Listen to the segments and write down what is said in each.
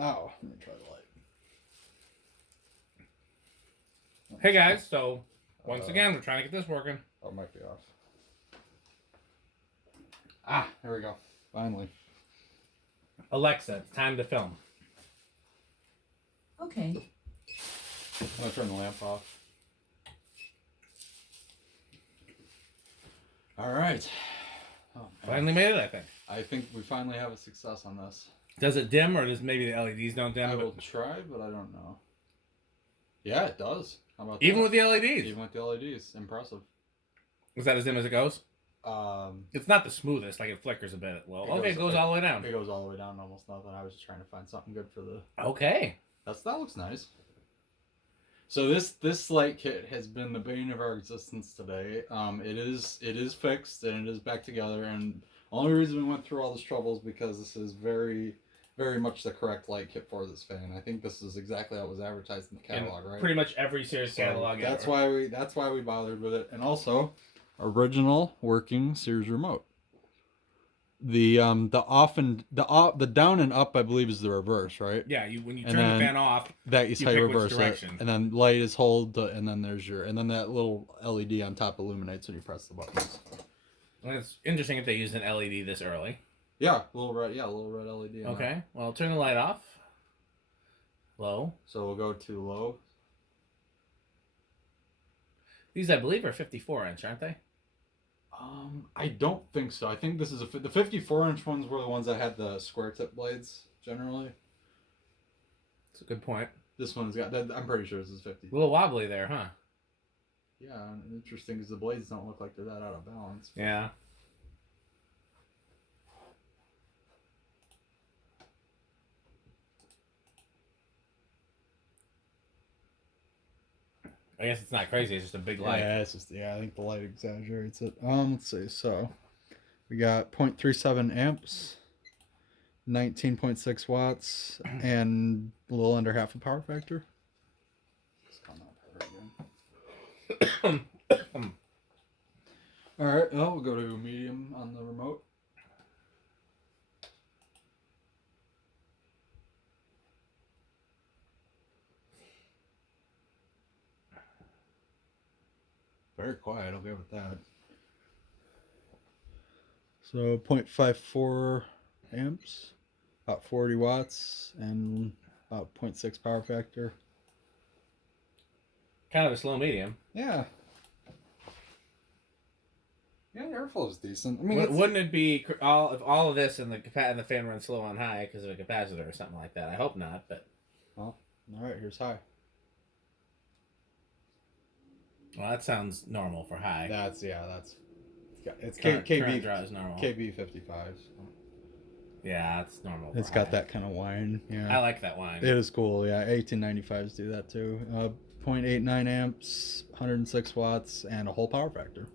Now, let me try the light. Hey guys, so once again, we're trying to get this working. Oh, it might be off. Ah, here we go. Finally. Alexa, it's time to film. Okay. I'm going to turn the lamp off. All right. Oh, Finally made it, I think. I think we finally have a success on this. Does it dim, or does maybe the LEDs don't dim? I will try, but I don't know. Yeah, it does. How about Even that? with the LEDs? Even with the LEDs. Impressive. Is that as dim as it goes? It's not the smoothest. Like, it flickers a bit. Well, it goes all the way down. It goes all the way down to almost nothing. I was just trying to find something good for the... Okay. That looks nice. So this light kit has been the bane of our existence today. It is fixed and it is back together, and the only reason we went through all this trouble is because this is very, very much the correct light kit for this fan. I think this is exactly how it was advertised in the catalog, right? Pretty much every Sears catalog. That's why we bothered with it, and also original working Sears remote. The down and up, I believe, is the reverse, right? Yeah, when you turn the fan off, that is how you reverse it. And then light is hold, and then there's and then that little LED on top illuminates when you press the buttons. Well, it's interesting if they use an LED this early. Yeah, little red LED. Okay, well, turn the light off. Low. So we'll go to low. These, I believe, are 54-inch, aren't they? I don't think so. I think this is the 54-inch ones were the ones that had the square tip blades generally. That's a good point. This one's got that. I'm pretty sure this is 50. A little wobbly there, huh? Yeah, interesting because the blades don't look like they're that out of balance. Yeah. I guess it's not crazy. It's just a big light. Yeah, it's just I think the light exaggerates it. Let's see. So we got 0.37 amps, 19.6 watts, and a little under half a power factor. All right. Well, we'll go to medium on the remote. Very quiet, I'll go with that. So 0.54 amps, about 40 watts, and about 0.6 power factor. Kind of a slow medium. Yeah. Yeah, the airflow is decent. I mean, wouldn't it be if all of this and the fan runs slow on high because of a capacitor or something like that? I hope not, but... Well, all right, here's high. Well, that sounds normal for high. It's current draw is normal. KB 55. So. Yeah, it's normal. It's got that kind of whine. Yeah, I like that whine. It is cool. Yeah, 1895s do that too. 0.89 amps, 106 watts, and a whole power factor.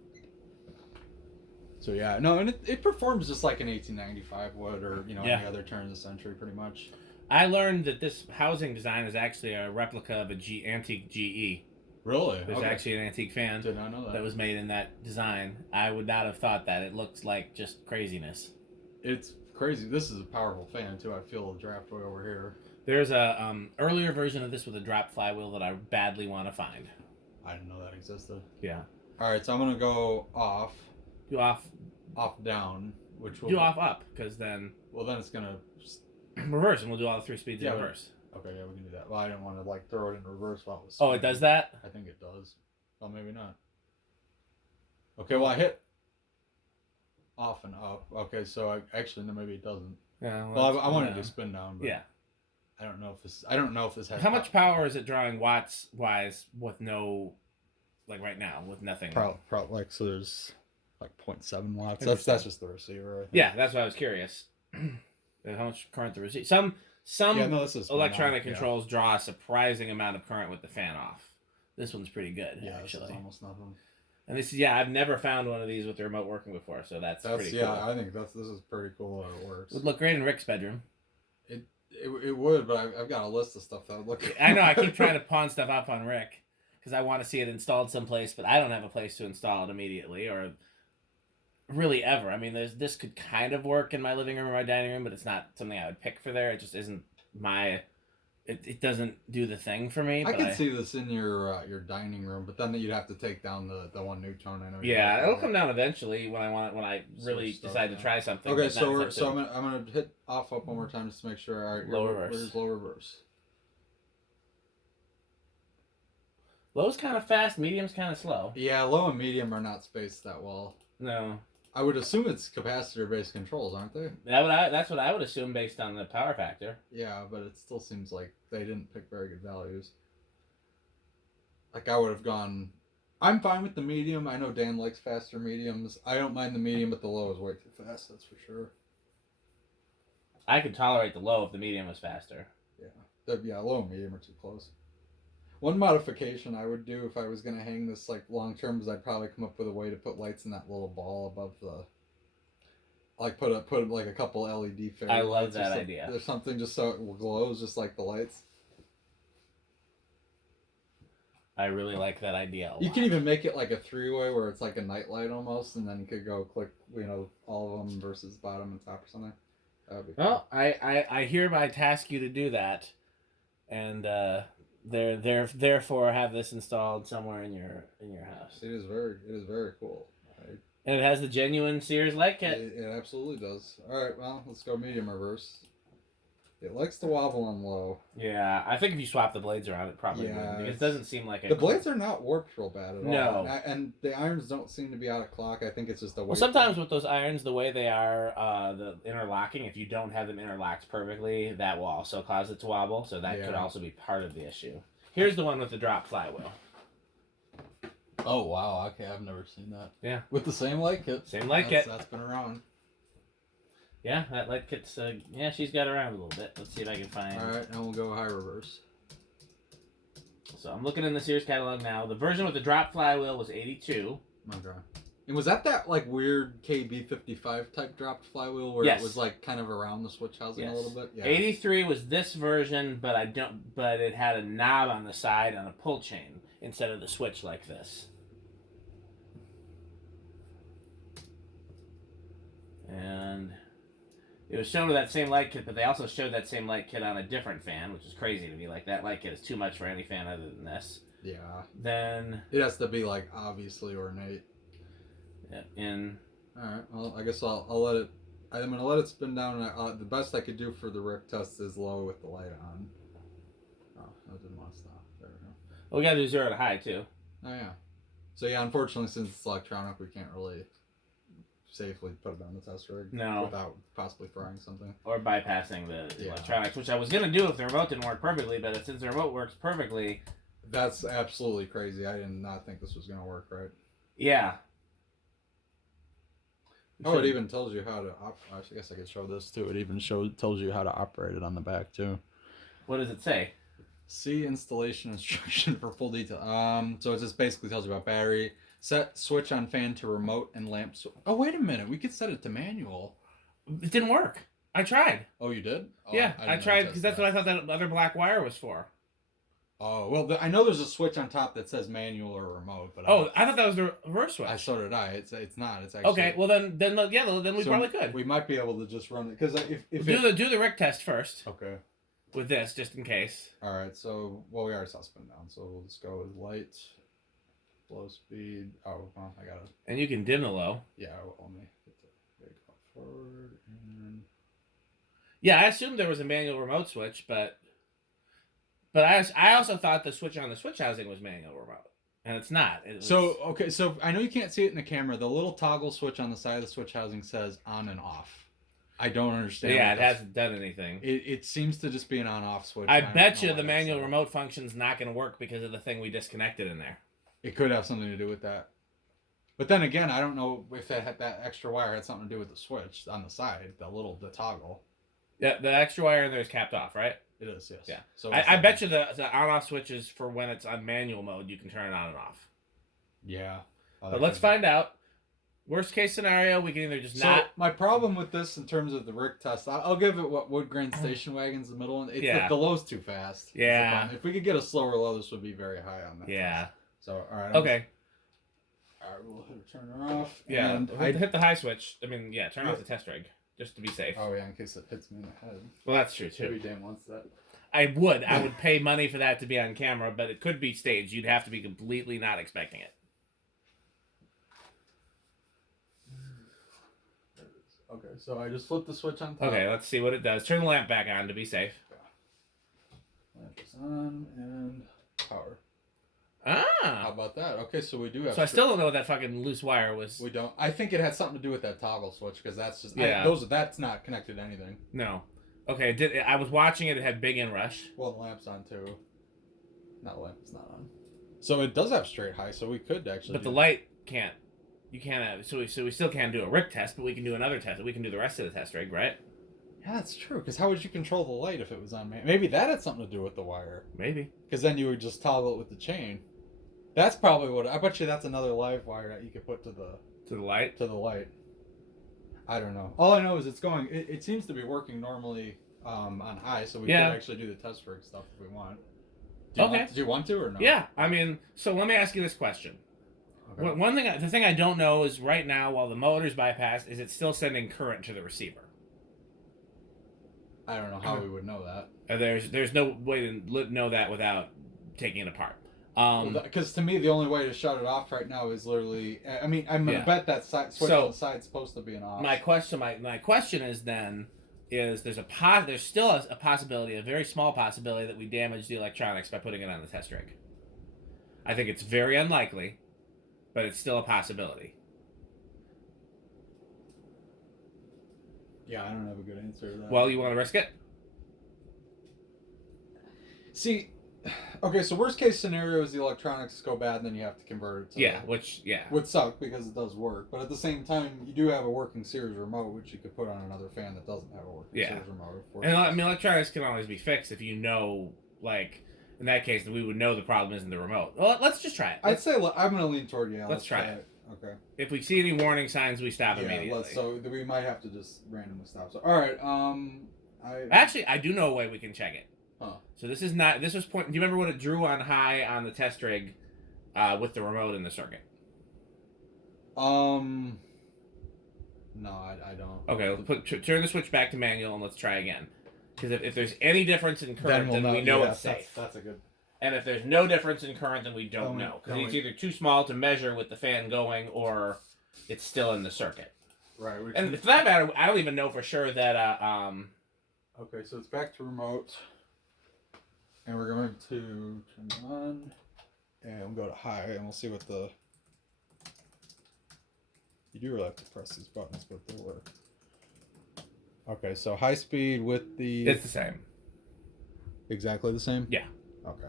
So yeah, no, and it performs just like an 1895 would, or any other turn of the century, pretty much. I learned that this housing design is actually a replica of a antique GE. Really? There's actually an antique fan Did not know that was made in that design. I would not have thought that. It looks like just craziness. It's crazy. This is a powerful fan too. I feel a draft way over here. There's a earlier version of this with a drop flywheel that I badly want to find. I didn't know that existed. Yeah. All right, so I'm gonna go off. Do off down, which will do off up, because then. Well, then it's gonna reverse, and we'll do all the 3 speeds in reverse. Okay, yeah, we can do that. Well, I didn't want to throw it in reverse while it was. Oh, it does that? I think it does. Oh, maybe not. Okay, well I hit off and up. Okay, so no, maybe it doesn't. Yeah. Well, I wanted to do spin down, but yeah. I don't know if this has. How much power is it drawing watts wise with no, like right now with nothing? Probably so there's like 0.7 watts. That's just the receiver. I think. Yeah, that's why I was curious. How much current the receiver? Some electronic controls draw a surprising amount of current with the fan off. This one's pretty good, actually. This is almost nothing. And this is I've never found one of these with the remote working before, so that's pretty cool. Yeah, I think this is pretty cool how it works. Would look great in Rick's bedroom. It would, but I've got a list of stuff that would look. I know. I keep trying to pawn stuff up on Rick because I want to see it installed someplace, but I don't have a place to install it immediately or really ever. I mean, this could kind of work in my living room or my dining room, but it's not something I would pick for there. It just isn't it doesn't do the thing for me. I could see this in your dining room, but then you'd have to take down the 1 Newton. I know. Yeah, it'll come down eventually when I really decide to try something. Okay, so I'm gonna hit off up one more time just to make sure. All right, low reverse. Where's low reverse? Low's kind of fast, medium's kind of slow. Yeah, low and medium are not spaced that well. No. I would assume it's capacitor-based controls, aren't they? That's what I would assume based on the power factor. Yeah, but it still seems like they didn't pick very good values. Like, I would have gone... I'm fine with the medium. I know Dan likes faster mediums. I don't mind the medium, but the low is way too fast, that's for sure. I could tolerate the low if the medium was faster. Yeah, low and medium are too close. One modification I would do if I was going to hang this like long term is I'd probably come up with a way to put lights in that little ball above the... Like put like a couple LED fairy I love lights that idea. There's something just so it glows just like the lights. I really like that idea a lot. You can even make it like a 3-way where it's like a night light almost, and then you could go click, all of them versus bottom and top or something. That'd be cool. Well, I hereby task you to do that, and therefore have this installed somewhere in your house. It is very cool. And it has the genuine Sears light kit. It absolutely does. All right, well, let's go medium reverse. It likes to wobble on low. Yeah, I think if you swap the blades around, it probably would. Because it doesn't seem like the blades are not warped real bad at all. No. And the irons don't seem to be out of clock. I think it's just a way. Well, sometimes with those irons, the way they are, the interlocking, if you don't have them interlocked perfectly, that will also cause it to wobble. So that could also be part of the issue. Here's the one with the drop flywheel. Oh, wow. Okay, I've never seen that. Yeah. With the same light kit. Same light kit. That's been around. Yeah, that light kit's, she's got around a little bit. Let's see if I can find... Alright, and we'll go high reverse. So I'm looking in the Sears catalog now. The version with the drop flywheel was 82. Okay. And was that like weird KB55 type dropped flywheel where it was like kind of around the switch housing a little bit? Yeah. 83 was this version, but it had a knob on the side on a pull chain instead of the switch like this. And it was shown with that same light kit, but they also showed that same light kit on a different fan, which is crazy to me. Like, that light kit is too much for any fan other than this. Yeah. Then... It has to be, like, obviously ornate. Yeah, Alright, well, I guess I'll let it... I'm going to let it spin down. And the best I could do for the Rick test is low with the light on. Oh, that didn't want to stop. There we go. Well, we got to do 0 to high, too. Oh, yeah. So, yeah, unfortunately, since it's electronic, we can't really... safely put it on the test rig without possibly frying something. Or bypassing the electronics, which I was going to do if the remote didn't work perfectly, but since the remote works perfectly... That's absolutely crazy. I did not think this was going to work right. Yeah. Oh, it even tells you how to I guess I could show this too. It even tells you how to operate it on the back too. What does it say? See installation instruction for full detail. So it just basically tells you about battery. Set switch on fan to remote and lamp. Oh, wait a minute. We could set it to manual. It didn't work. I tried. Oh, you did? Oh, yeah, I tried because that's what I thought that other black wire was for. Oh, well, I know there's a switch on top that says manual or remote. But I thought that was the reverse switch. So did I. It's not. It's actually... Okay, well then we probably could. We might be able to just run it. Because if do the Rick test first. Okay. With this, just in case. All right, so, we already saw spin down, so we'll just go with light. Low speed. Oh, well, I got it. And you can dim the low. Yeah, let me hit the big up forward. And... Yeah, I assumed there was a manual remote switch, but I also thought the switch on the switch housing was manual remote, and it's not. So I know you can't see it in the camera. The little toggle switch on the side of the switch housing says on and off. I don't understand. Yeah, it hasn't done anything. It seems to just be an on-off switch. I bet you the manual remote function's not going to work because of the thing we disconnected in there. It could have something to do with that. But then again, I don't know if that extra wire had something to do with the switch on the side, the toggle. Yeah, the extra wire in there is capped off, right? It is, yes. Yeah. So I bet you the on-off switch is for when it's on manual mode, you can turn it on and off. Yeah. But let's find out. Worst case scenario, we can either just not... My problem with this in terms of the Rick test, I'll give it what wood grain station wagon's the middle one. The low's too fast. Yeah. If we could get a slower low, this would be very high on that. Yeah. Test. So, all right. Okay. All right, we'll hit turn her off. Yeah. And hit the high switch. I mean, turn off the test rig. just to be safe. Oh yeah, in case it hits me in the head. Well, that's true Every too. damn wants that. I would pay money for that to be on camera, but it could be staged. You'd have to be completely not expecting it. Okay, so I just flipped the switch on top. Okay, let's see what it does. Turn the lamp back on to be safe. Lamp is on and power. How Ah. about that? Okay, so we do have. So I still don't know what that fucking loose wire was. We don't. I think it had something to do with that toggle switch because that's just. Yeah. That's not connected to anything. No. Okay, I was watching it. It had big inrush. Well, the lamp's on too. No, the lamp's not on. So it does have straight high, so we could actually. But the light can't. You can't. So we still can't do a RIC test, but we can do another test. We can do the rest of the test rig, right? Yeah, that's true. Because how would you control the light if it was on? Maybe that had something to do with the wire. Maybe. Because then you would just toggle it with the chain. That's probably what. I bet you that's another live wire that you could put to the light. To the light. I don't know. All I know is it's going. It seems to be working normally on high, so we could actually do the test rig stuff if we want. Do you want to or no? Yeah, I mean, so let me ask you this question. Okay. The thing I don't know is right now, while the motor's bypassed, is it still sending current to the receiver? I don't know how we would know that. There's no way to know that without taking it apart. Because to me, the only way to shut it off right now is literally. I mean, I'm gonna bet that switch on the side's supposed to be an off. My question is then. There's still a possibility, a very small possibility, that we damage the electronics by putting it on the test rig. I think it's very unlikely, but it's still a possibility. Yeah, I don't have a good answer to that. Well, you want to risk it? See, okay, so worst case scenario is the electronics go bad and then you have to convert it to which would suck because it does work. But at the same time, you do have a working Sears remote, which you could put on another fan that doesn't have a working Sears remote. And I mean, electronics can always be fixed if you know, in that case, we would know the problem isn't the remote. Well, let's just try it. I'd say I'm going to lean toward Let's try it. Okay. If we see any warning signs, we stop immediately. So we might have to just randomly stop. So all right. Actually, I do know a way we can check it. Huh. So this was point. Do you remember what it drew on high on the test rig, with the remote in the circuit? No, I don't. Okay, turn the switch back to manual and let's try again. Because if there's any difference in current, then we know it's safe. That's a good. And if there's no difference in current, then we don't know. Because it's either too small to measure with the fan going, or it's still in the circuit. Right. And for that matter, I don't even know for sure that. Okay, so it's back to remote. And we're going to turn it on. And we'll go to high, and we'll see what the... You do really have to press these buttons, but they work. Okay, so high speed with the... It's the same. Exactly the same? Yeah. Okay.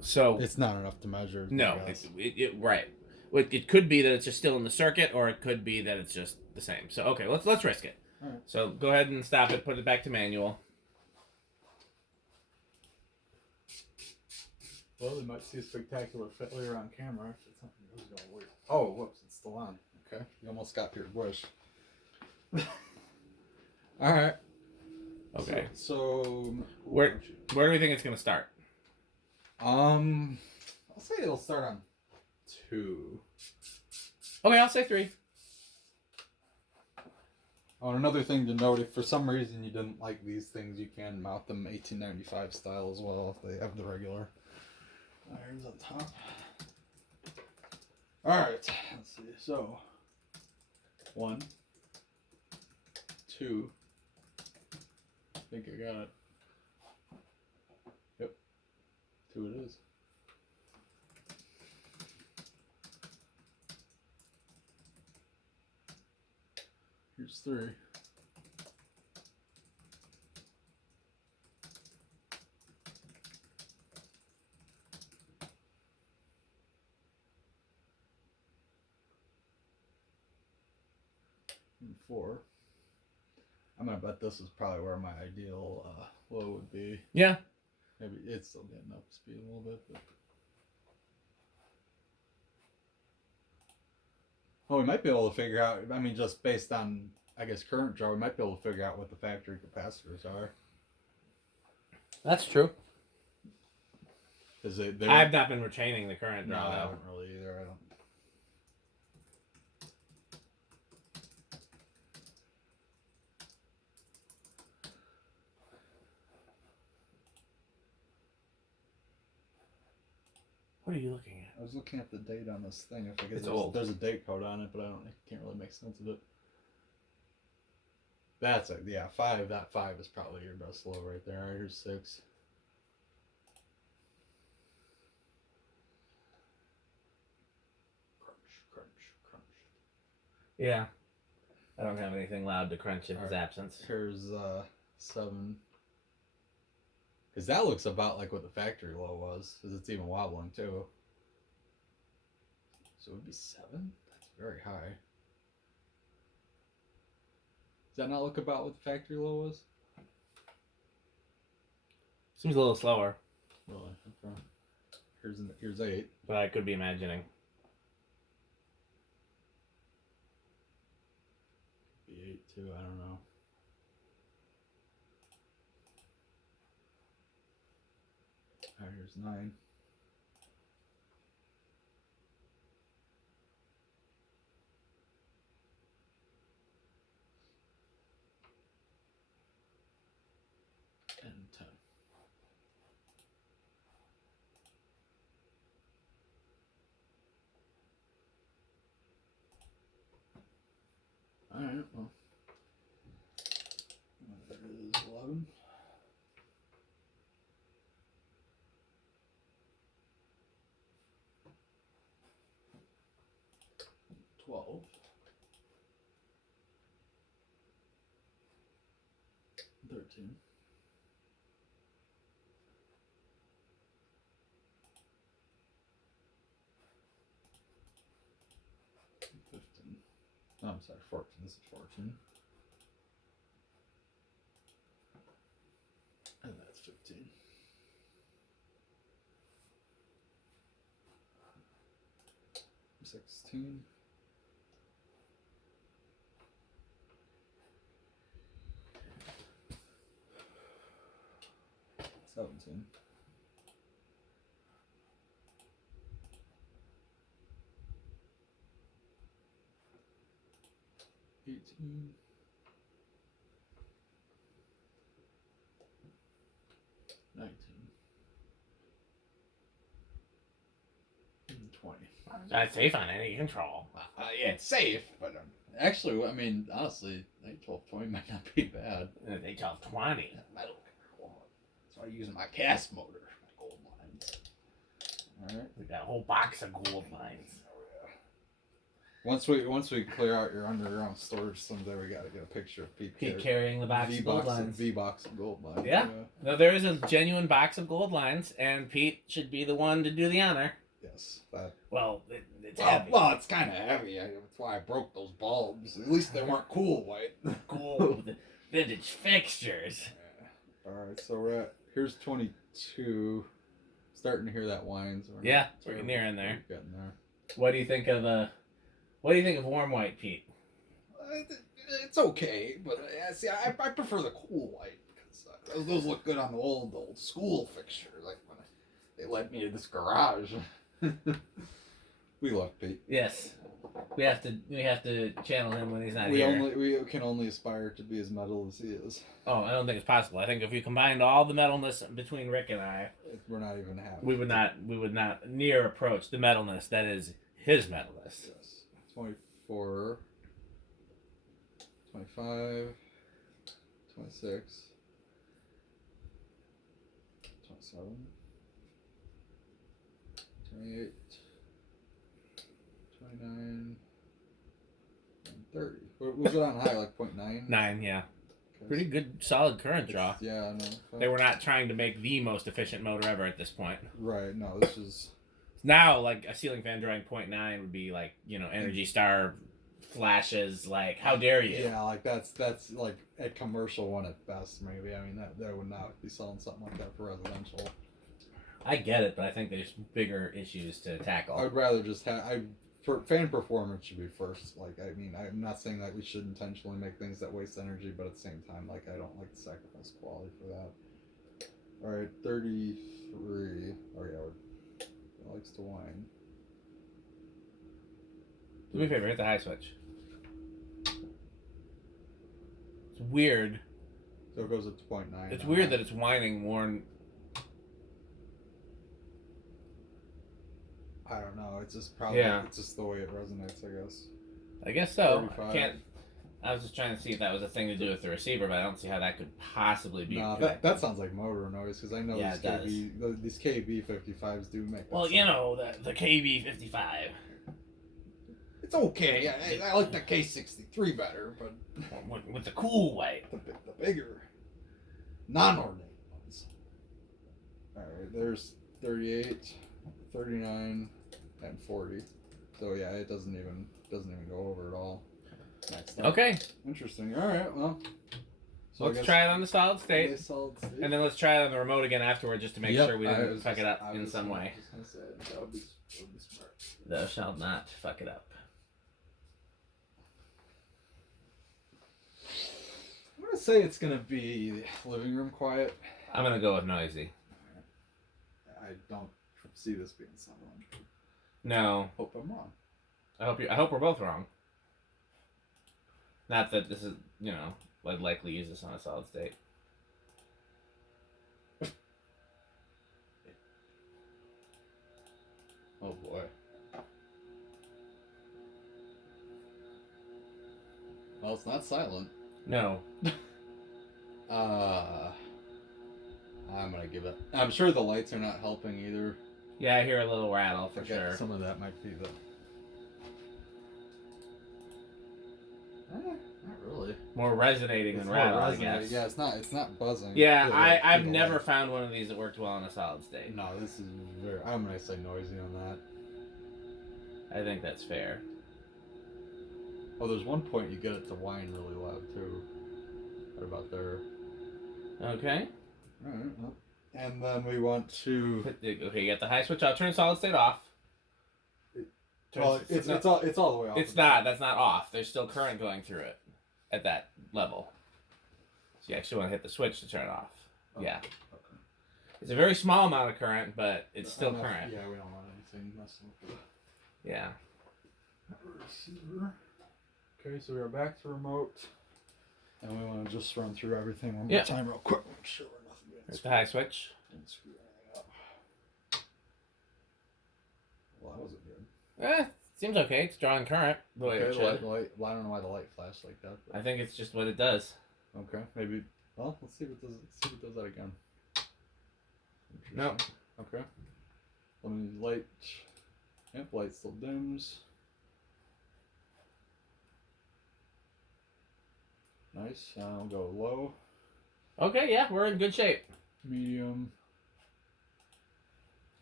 So... It's not enough to measure. No, right. It could be that it's just still in the circuit, or it could be that it's just the same. So, okay, let's risk it. All right. So, go ahead and stop it, put it back to manual. Well, we might see a spectacular failure on camera if it's something that was going to work. Oh, whoops, it's still on. Okay. You almost got your bush. Alright. Okay. So where do we think it's going to start? I'll say it'll start on 2. Okay, I'll say 3. Oh, and another thing to note, if for some reason you didn't like these things, you can mount them 1895 style as well if they have the regular irons on top. Alright, let's see. So, 1, 2. I think I got it. Yep. 2 it is. Here's 3. And 4. I'm gonna bet this is probably where my ideal low would be. Yeah. Maybe it's still getting up to speed a little bit, but well, we might be able to figure out. I mean, just based on current draw, we might be able to figure out what the factory capacitors are. That's true. Is it? I've not been retaining the current draw. No, I haven't really either. I don't. What are you looking at? I was looking at the date on this thing. If I guess It's old. There's a date code on it, but I can't really make sense of it. That's it. Yeah, 5. That 5 is probably your best low right there. All right, here's 6. Crunch. Yeah. I don't have anything loud to crunch in his Alright. absence. Here's 7. Because that looks about like what the factory low was. Because it's even wobbling too. So it would be 7? That's very high. Does that not look about what the factory low was? Seems a little slower, Really? Okay. Here's 8. but I could be imagining. Be 8 too, I don't know. Alright, here's 9. And 10. Alright, well. That is 11. 12. 13. 15. Oh, I'm sorry, 14. This is 14. And that's 15. 16. 17. 18. 19. And 20. That's safe on any control. Yeah, it's safe, but actually, I mean, honestly, 8, 12, 20 might not be bad. They tell 20. Metal control. So I use my gas motor, my gold lines. Alright. With that whole box of gold mines. Once we clear out your underground storage someday, we gotta get a picture of Pete Carrying the box of gold lines. V-box of gold lines. Yeah. No, there is a genuine box of gold lines, and Pete should be the one to do the honor. Yes. That. Well, it's heavy. Well, it's kind of heavy. That's why I broke those bulbs. At least they weren't cool white. Gold. Vintage fixtures. Yeah. All right, so here's 22. Starting to hear that whines. Yeah, we're nearing there. Getting there. What do you think of warm white, Pete? It's okay, but see, I prefer the cool white because those look good on the old school fixture. Like when they led me to this garage. We love Pete. Yes, we have to channel him when he's not here. We can only aspire to be as metal as he is. Oh, I don't think it's possible. I think if you combined all the metalness between Rick and I, we're not even half. We would not near approach the metalness that is his metalness. Yes. 24, 25, 26, 27, 28, 29, and 30. Was it on high, like 0.9? 9, yeah. Pretty good, solid current draw. Yeah, I know. They were not trying to make the most efficient motor ever at this point. Right, no, this is... Now, like, a ceiling fan drawing 0.9 would be like, Energy Star flashes, like, how dare you? Yeah, like, that's like, a commercial one at best, maybe. I mean, that would not be selling something like that for residential. I get it, but I think there's bigger issues to tackle. I would rather just for fan performance should be first. Like, I mean, I'm not saying that we should intentionally make things that waste energy, but at the same time, like, I don't like to sacrifice quality for that. All right, 33. Oh yeah, it likes to whine. Do me a favor, hit the high switch. It's weird. So it goes up to 0.9. It's weird that it's whining more. I don't know. It's just probably it's just the way it resonates, I guess. I guess so. 35. I was just trying to see if that was a thing to do with the receiver, but I don't see how that could possibly be. No, that sounds like motor noise because I know these KB55s do make. Well, you know the KB55. It's okay. I like the K63 better, but with the cool white, the bigger, non-ornate ones. All right, there's 38, 39, and 40. So yeah, it doesn't even go over at all. Okay. Interesting. All right. Well, so let's try it on the solid state, and then let's try it on the remote again afterward, just to make sure we didn't fuck it up in some way. That would be smart. Thou shalt not fuck it up. I'm gonna say it's gonna be living room quiet. I'm gonna go with noisy. I don't see this being silent. No. Hope I'm wrong. I hope we're both wrong. Not that this is, I'd likely use this on a solid state. Oh boy. Well, it's not silent. No. I'm gonna give it. I'm sure the lights are not helping either. Yeah, I hear a little rattle for sure. Some of that might be the. Not really. More resonating than rattle, I guess. Yeah, it's not buzzing. Yeah, I've never found one of these that worked well in a solid state. No, this is very. I'm gonna say noisy on that. I think that's fair. Oh, there's one point you get it to whine really loud too. What about there? Okay. All right. Well, and then we want to. Okay, you got the high switch. I'll turn solid state off. Well, it's all the way off. It's not. That's not off. There's still current going through it at that level. So you actually want to hit the switch to turn it off. Oh, yeah. Okay. It's a very small amount of current, but it's still current. Yeah, we don't want anything messing with it. Yeah. Receiver. Okay, so we're back to remote, and we want to just run through everything one more time real quick. Make sure we're nothing. There's the high switch. Didn't screw anything up. Well, that wasn't good. Seems okay. It's drawing current the way it should. Light. Well, I don't know why the light flashed like that. But I think it's just what it does. Okay, maybe. Well, let's see if it does that again. No. Okay. Let me light. Yep, light still dims. Nice. I'll go low. Okay, yeah, we're in good shape. Medium.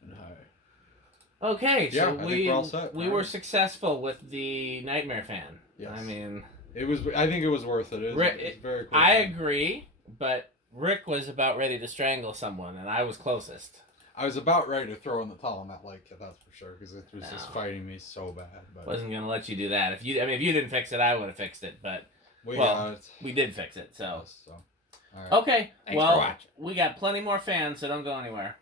And high. Okay, so I think we're all set. we were successful with the Nightmare fan. Yes. I mean, I think it was worth it. It was very cool. I agree, but Rick was about ready to strangle someone, and I was closest. I was about ready to throw in the towel on that light kit, that's for sure, because it was just fighting me so bad. But wasn't gonna let you do that. If you didn't fix it, I would have fixed it. But we did fix it. So. Yes, so. All right. Okay. Thanks for watching. We got plenty more fans, so don't go anywhere.